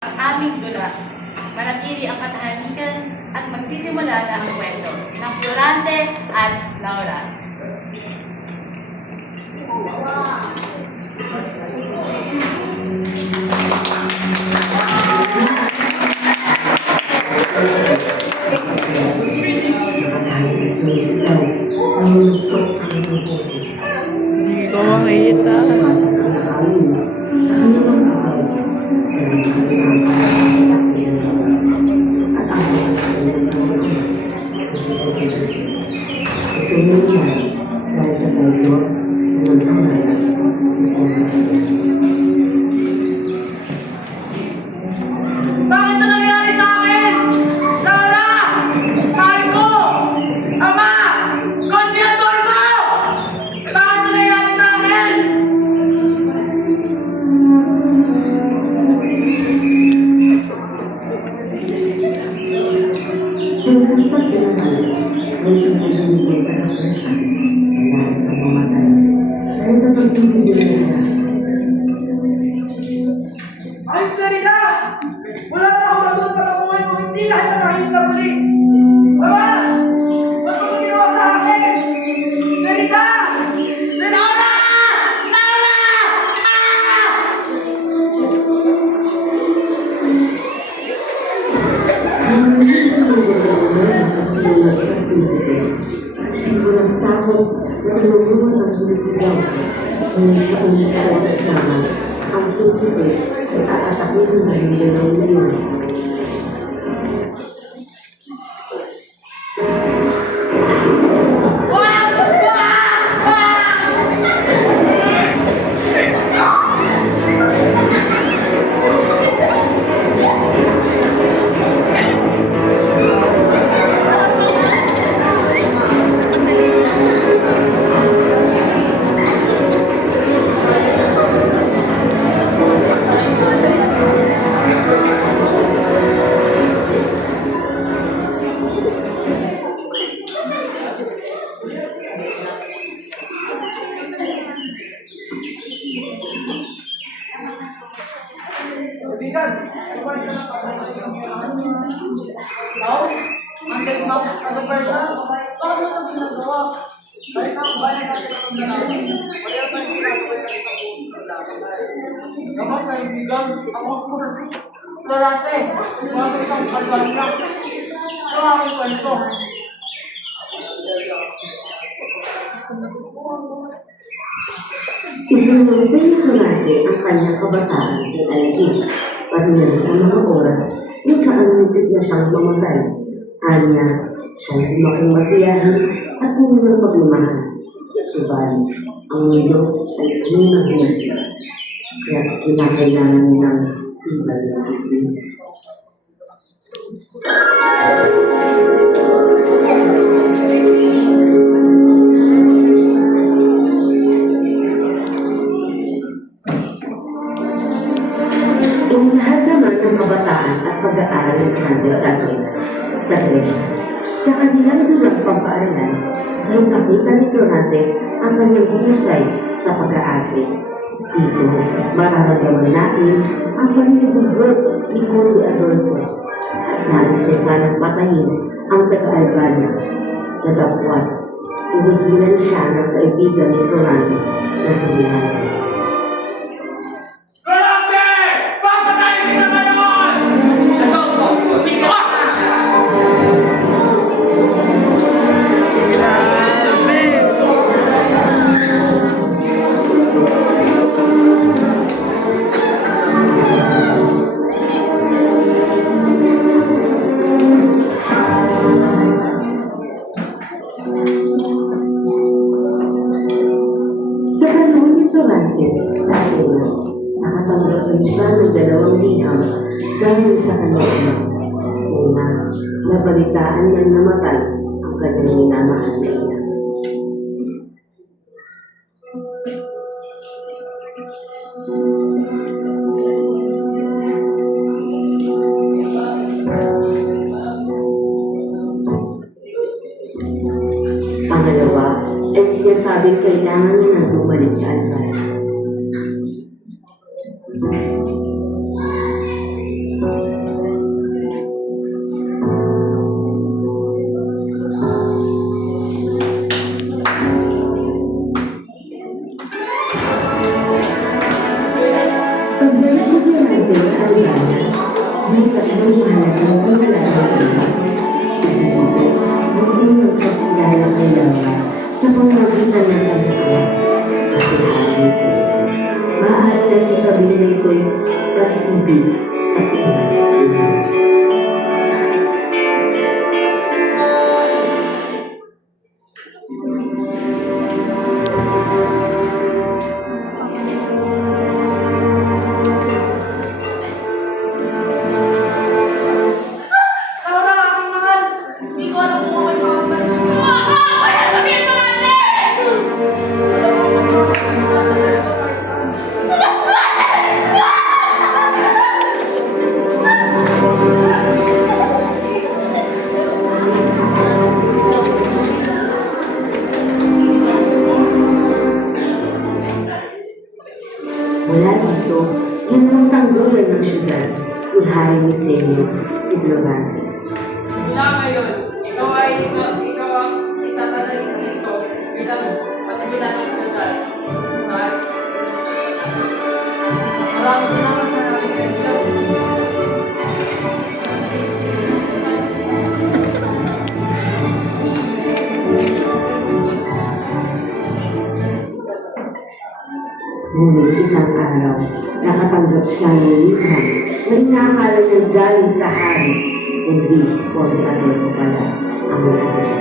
ang aming dula. Manatili ang katahimikan at magsisimula na ang kwento ng Florante at Laura. Hindi ko makita. Bakit ito nangyari sa akin? Laura! Marco! Ama! Kondiador mo! Bakit ito nangyari sa akin? Minsan pag pinangalit, minsan pag lumisay ka ng presyon, nais ka mamatay. Dahil sa pagpipili nila, Ay, Clarita! Wala na akong rason para buhay mo hindi kahit na nakita muli! Mama! Ba't mo ginawa sa akin? Clarita! Laura! Laura! Ah! sigurang takot na tinulungan ang sumisigaw. Ngunit sa ulit oras naman, ang prinsipe ay aatakin na hindi ng umiwas. Bigan! Kumain ka na pa. Ikaw? Ang galing mo? Ano ba siya? Bakit mo ito ginagawa? Balik ako, balik natin ang dalawin. Wala ba yung ginagawa yung isang buong sa dalawin? Naman, kaibigan, ako po. Lalate, bakit ang kalbalik na? Ito ang aking kwento. Isinulusay ng Florante ang kanyang kabataan kay Alvin, pati na rin ang mga oras kung saan muntik na siyang mamatay. Anya, siyang lumaking masiyahan at pumunang pagmamahal. Subalit, ang mundo ay unang hinagis, kaya kinakailangan nilang ibang na itin. Ang lahat naman ng kabataan at pag-aaral ng Florante sa Gresya. Sa kanilang dulang pampaaralan, ay nakita ni Florante ang kanyang husay sa pag-aari. Dito, mararamdaman natin ang paninibugod ni Conde Adolfo at nais niya sanang patayin ang taga-Albania. Natapwat, inigilan siya ng kaibigan ni Florante na si Milano. Florante! Papatayin kita ngayon! Ito po, umigil ka! Sa panahon ni Florante sa Atenas, nakatanggap rin siya ng dalawang liham galing sa kanyang ama. Una, nabalitaan niyang namatay ang kanyang minamahal na ina. Pangalawa, ay sinasabing kailangan niya nang bumalik sa Albania. Lorana, may tatlong mahalagang pangalaman sa iba. Isa dito, ang pagkakilala kay Laura sa pamamagitan ng pagkakilala. Kasi halos sa ito, maaari natin sabihin na ito'y pag-ibig sa unang ulo. Laura, aking mahal! Hindi ko alam kung ako'y makapal sa iyo. Kaya sabihin ko natin! Alam mo, magpapalala ko kahit saan. Mula dito, yun ang tanggulan ng syudad, ulhari ni Senyo, si Glorante. Mula ngayon, ikaw ang itatalagin dito bilang pagbilan ng syudad. Maraming salamat na aking kaibigan. Ngunit isang araw, nakatanggap siya ng lihan na inaakala niya galing sa hari, kundi si Conde Adolfo pala ang nagsulat.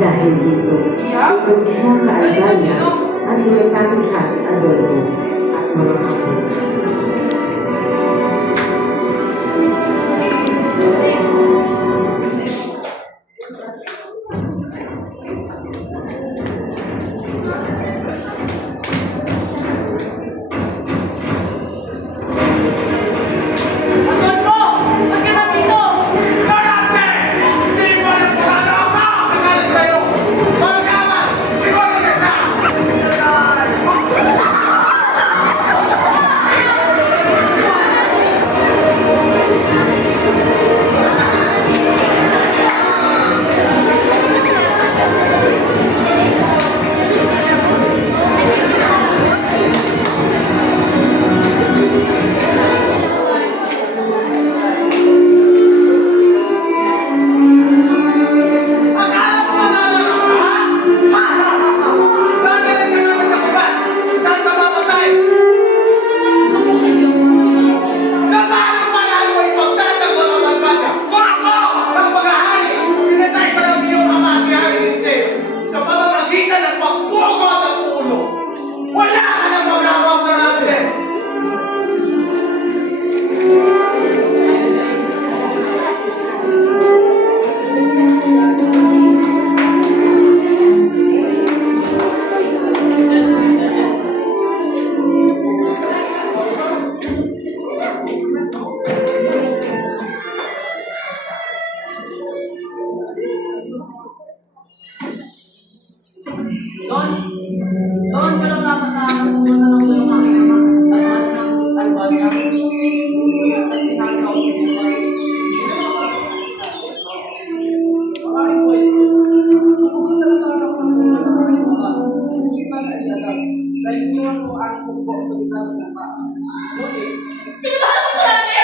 Dahil dito, ipag siya sa Albania at inatake siya ni Adolfo at mga kapatid. Adolfo! Ba't ka nandito? Lorante! Hindi mo alam kung ano ako ang galing sa'yo! Malagaman! Siguro na siya! Akala mo mananalo ka? Ha? Ha? Ha? Ha? Dadaling ka naman sa kubat! Saan ka mamatay? Sa paano paraan mo ipagtatago ng Albania? Kung ako ang maghahari, pinatay ko ng iyong ama si Hari Inseo sa pamamagitan ng pagpugot ng ulo. Wala ka nang magagawa na natin! Doon ka lang dapat na mananong ng aking ama at ng Albania. Tapos tinawag ako sa iyo. Maraming po ito. Pupunta na sa anak ng mga ng mga susunod na ilalab. Dahil iniwan ko ang pupo sa bigla ng lupa. Ngunit,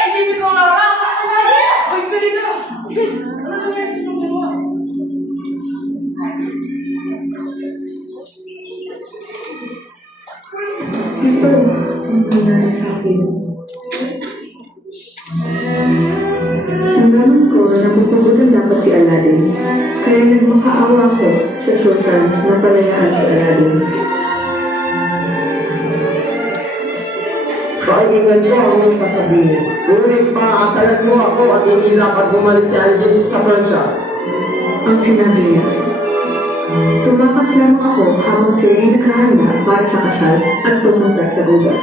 hindi ko Laura! Ay, pwede ka! Ano nangyari sa inyong dalawa? Ito ang nangyari sa akin. Nalaman ko na napupugutan dapat si Aladdin, kaya nagmakaawa ko sa sultan na palayaan si Aladdin. Pakinggan ko ang iyong sasabihin. Ngunit pakakasalan mo ako at inilap at bumalik si Aladdin sa Persia. Ang sinabi niya, tumakas lamang ako habang sila ay naghahanda para sa kasal at pumunta sa gubat.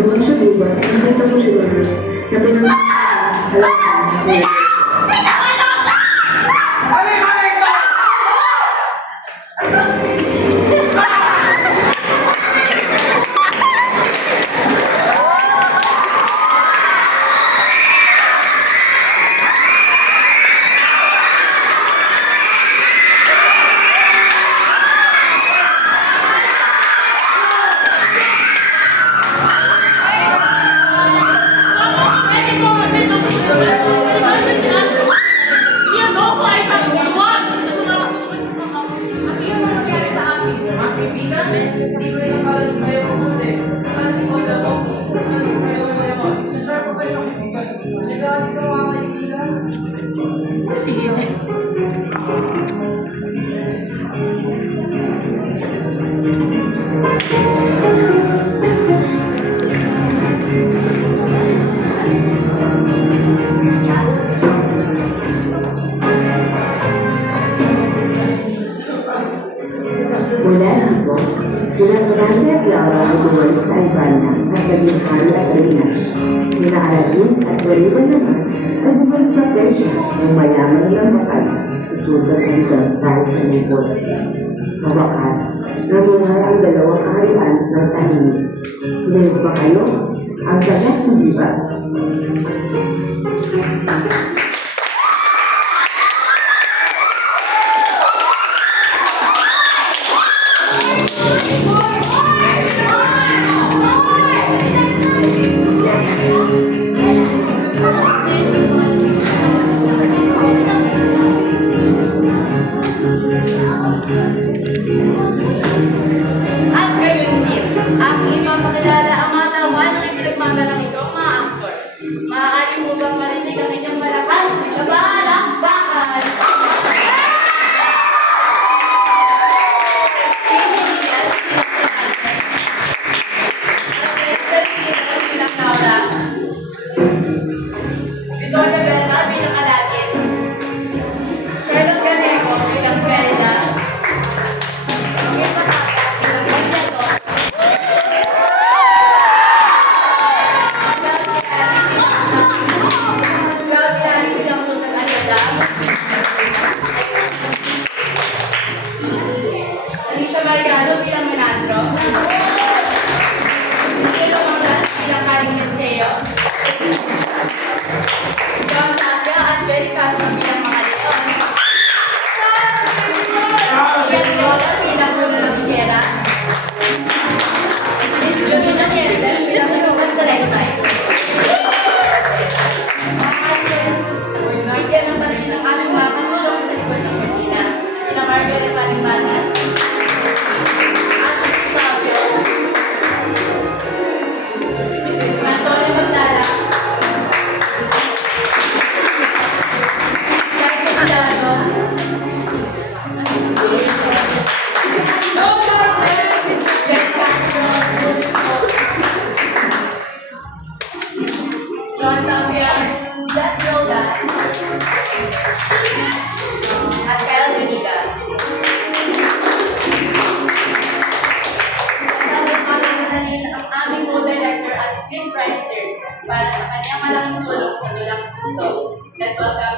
Doon sa gubat, nakita ko si Lorna na pinag-alaman niya. Hali-hali ka! kaibigan? Hindi ko rin akala din kayo mabuti. Saan si Kodato? Saan si kayo mayaman? Saan pa kayo kaibigan? Nagawin ka mga kaibigan? Sige. Mula dito, sila Durante at Laura ay bumalik sa Albania at naging hari at reyna. Sina Aladdin at Bariban naman ay bumalik sa Persia ng mayaman nilang bakal sa Sultan Edgar dahil sa lingkod. Sa wakas, namuhay ang dalawang kaharian ng tahimik. Kinilig ba kayo? Ang sagot, hindi ba? At gayon din, aking ipapakilala ang mga tauhan ng ipinagmamalang ito, mga angkor. Maaari mo bang marinig ang inyong malakas na palakpakan? Victoria Besa bilang Aladdin, Charlotte Gallego bilang Brenda, Claudia bilang Sultan Al-Madam, Alicia Mariano bilang Menandro, Miguel Omangas bilang Karing Linceo, John Tapia at Jerry Castro bilang mga leon, Ian Lola bilang Puno ng Higuera, Miss Junina Hernandez bilang Natuman sa Lexite. Bigyan ng pansin ang aming mga katulong sa likod ng Medina na sina Margaret Palimbatan, Ashley Fabio, Antonio Magdala, Charles Milano, Jen Castro, John Tapia, Seth Roldan, at Kyle Zuniga. Sasampalan ko na rin ang aming co-director at scriptwriter para sa kanyang malaking tulong sa dulang ito. Let's welcome